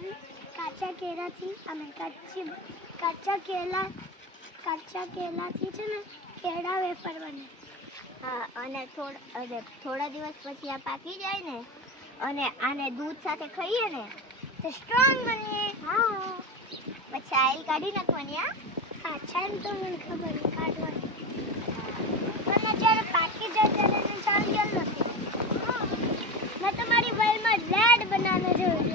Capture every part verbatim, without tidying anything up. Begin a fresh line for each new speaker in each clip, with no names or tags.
કાચા કેળાથી અમે કાચી કાચા કેળા કાચા કેળાથી છે ને કેળા વેફર બને.
હા, અને થોડા અને થોડા દિવસ પછી આ પાકી જાય ને અને આને દૂધ સાથે ખાઈએ ને
તો સ્ટ્રોંગ બનીએ.
હા, પછી આઈલ કાઢી નાખવાની.
હા, છાલ તો મને ખબર છે કાઢવાની. અને જ્યારે પાકી જાય ત્યારે એની છાલ યલો થઈ જાય. મેં તમારી વાઈલમાં રેડ બનાવવાનો જોયું.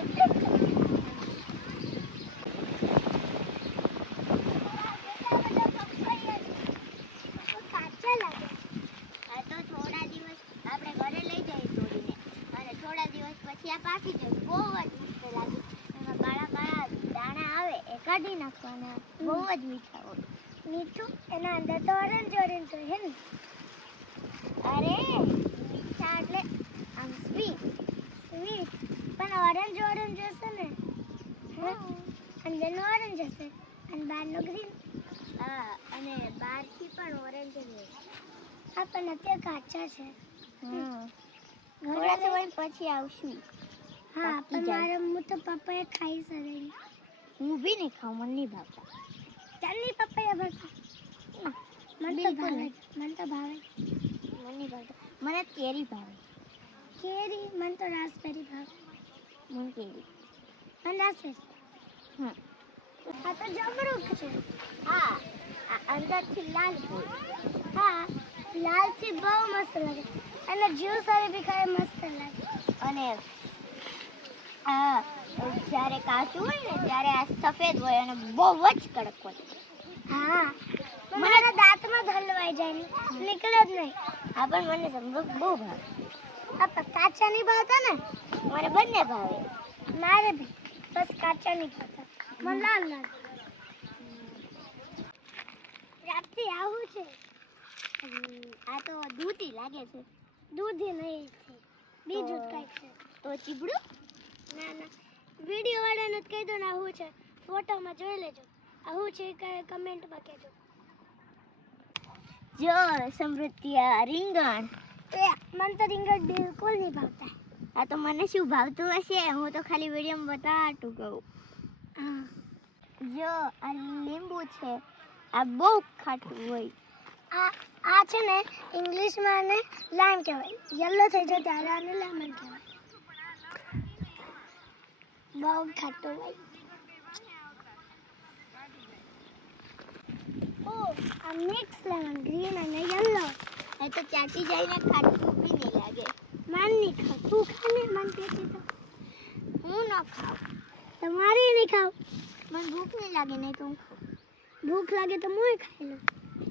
કાચા લાગે.
હા, તો થોડા દિવસ આપણે ઘરે લઈ જઈએ તોડીને અને થોડા દિવસ પછી આ પાકી જાય. બહુ જ મસ્ત લાગે. એમાં કાળા કાળા દાણા આવે એ કાઢી નાખવાના. બહુ જ મીઠા હોય.
મીઠું એના અંદર તો ઓરેન્જ ઓરેન્જ હોય હે ને.
અરે મીઠા એટલે આમ સ્વીટ
સ્વીટ પણ ઓરેન્જ ઓરેન્જ હશે ને. અંદરનો ઓરેન્જ હશે અને બહારનો ગ્રીન.
હા, અને બહારથી પણ ઓરેન્જ જ હોય.
હા, પણ અત્યારે કાચા છે.
હમ થોડા સમય પછી આવશું.
હા, પણ મારા હું તો પપ્પાએ ખાઈ શકે.
હું બી નહીં ખાઉં, મને નહીં ભાવતા.
ચાલની પપ્પાએ ભાવતા. મને તો ભાવે. મને તો ભાવે.
મને નહીં ભાવતા. મને કેરી ભાવે.
કેરી મને તો રાસબેરી ભાવે.
મને કેરી.
મને રાસબેરી.
હમ
આ તો જમરૂખ છે.
હા, આ અંદરથી લાલ હોય.
હા, લાલથી બહુ મસ્ત લાગે અને જ્યુસ વાળી બી ખાય મસ્ત લાગે.
અને આ જ્યારે કાચું હોય ને ત્યારે આ સફેદ હોય અને બહુ જ કડક હોય.
હા, મારા દાંતમાં જ હલવાઈ જાય ને નીકળે જ નહીં.
હા, પણ મને જમરૂખ બહુ ભાવે.
આ કાચા નહીં ભાવતા ને.
મને બંને ભાવે.
મારે બી બસ કાચા નહીં ભાવતા. મને લાલ લાગે. રાતથી આવું છે.
આ તો દૂધી લાગે છે.
દૂધી નહીં છે, બીજું જ કંઈક છે.
તો ચીબડું?
ના ના, વિડીયો વાળાને જ કહી દો ને આવું છે. ફોટોમાં જોઈ લેજો. આવું છે કે કમેન્ટમાં કહેજો.
જો સમૃદ્ધિ આ રીંગણ.
એ મને તો રીંગણ બિલકુલ નહીં ભાવતા.
આ તો મને શું ભાવતું હશે, હું તો ખાલી વિડીયોમાં બતાવતું કહું.
હા,
જો આ લીંબુ છે, આ બહુ ખાટું હોય.
આ આ છે ને ઇંગ્લિશમાં ને લાઈમ કહેવાય. યલો થઈ જાય ત્યારે આને લેમન કહેવાય. બહુ ખાટું હોય. ઓ આ મિક્સ લેમન, ગ્રીન અને યલો.
એ તો ચાટી જાય ને ખાટું બી નહીં લાગે.
માન નહીં ખાવ. તું ખા ને મન પેટી તો.
હું ન ખાઉં.
તમારે નહીં ખાવ.
મને ભૂખ નહીં લાગે નહીં તો હું ખાઉં.
ભૂખ લાગે તો હું ખાઈ લઉં.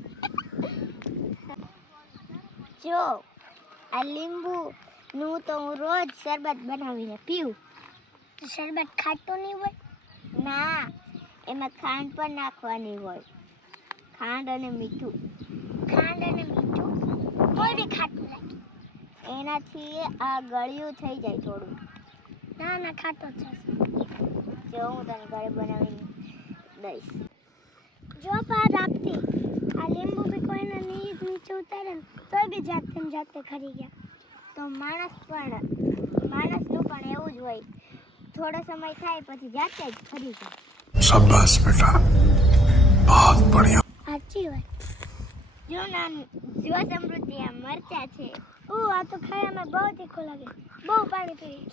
જો આ લીંબુનું તો હું રોજ શરબત બનાવીને પીવું.
શરબત ખાટું નહીં હોય?
ના, એમાં ખાંડ પણ નાખવાની હોય. ખાંડ અને મીઠું.
ખાંડ અને મીઠું તોય બી ખાટું લાગે.
એનાથી આ ગળ્યું થઈ જાય થોડું.
ના ના, ખાટો છે.
જો હું તને ઘરે બનાવીને દઈશ.
જો પા રાખતી આ લીંબુ બી કોઈને નીચ નીચે ઉતારે ને તોય બી જાતે ને જાતે ખરી ગયા.
તો માણસ પણ માણસનું પણ એવું જ હોય. થોડો સમય થાય પછી જાતે જ ખરી જાય.
શાબાશ બેટા, બહુત બઢિયા.
સાચી વાત.
જો ના જો સમૃદ્ધિ આ મરચા છે.
ઓ આ તો ખાવામાં બહુ તીખું લાગે. બહુ પાણી પી.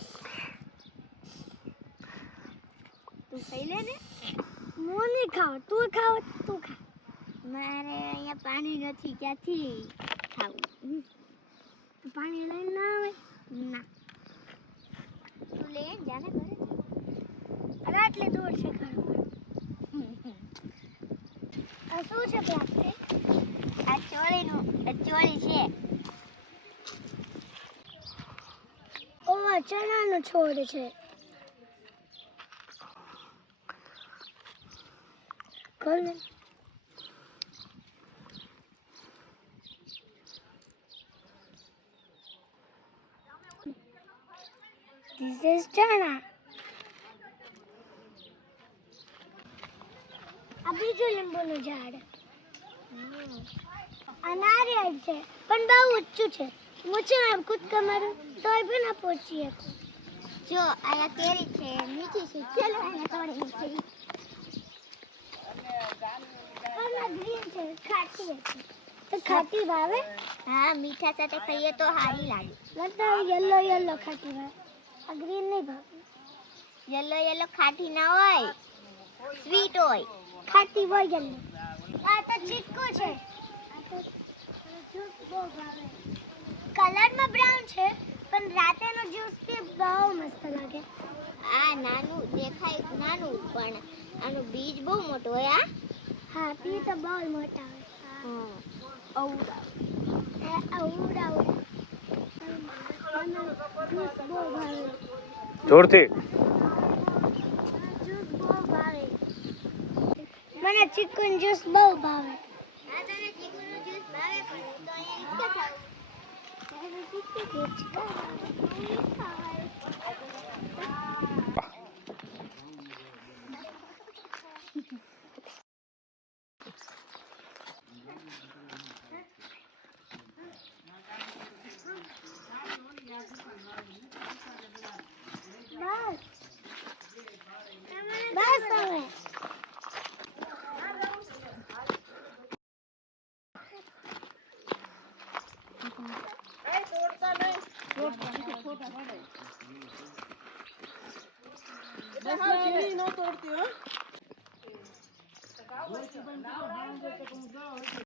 તું ખાઈ લે ને.
હું નહીં ખાવ. તું ખાવ તું ખા.
મારે અહીંયા પાણી નથી, ક્યાંથી ખાવું?
પાણી લઈને ના આવે.
ના, તું લઈ જાને ઘરે.
અરે આટલી દૂર છે ઘરથી. આ શું છે પ્લાસ્ટિક?
આ ચોળીનું આ ચોળી છે.
ઓ આ ચણાનો છોડ છે. ખોલ ને. This is ચણા. આ બીજું લીંબુનું ઝાડ. આ નારિયેળ છે પણ બહુ ઊંચું છે. હું છે આમ કૂદકા મારું તોય બી ના પહોંચી શકું.
જો આ કેરી છે મીઠી છે ચલો એને તોડી મીઠી
આમાં ગ્રીન છે ખાટી છે તો ખાટી ભાવે
હા મીઠા સાથે ખાઈએ તો સારી લાગે
મતલબ યલો યલો ખાટી ભાવે આ ગ્રીન નહીં ભાવે
યલો યલો ખાટી ના હોય સ્વીટ હોય
ખાટી હોય યલો આ તો ચીકુ છે આ તો જ્યુસ બહુ ભાવે કલરમાં બ્રાઉન છે પણ રાતેનો જ્યુસ બી બહુ મસ્ત લાગે
આ નાનું દેખાય નાનું પણ આનું બીજ બહુ મોટું હોય આ
હા પી તો બહુ મોટા હોય
હા અવડા
આ અવડા અવડા મને જ્યુસ બહુ ભાવે
જોરથી
જ્યુસ બહુ ભાવે મને ચીકુનો જ્યુસ બહુ ભાવે
હા તને ચીકુનું જ્યુસ ભાવે પણ હું તો અહીંયા ઈચ્છા થાઉં
મને ચીકુ જ્યુસ ભાવે બસ બસ હવે
નો તોડતી હો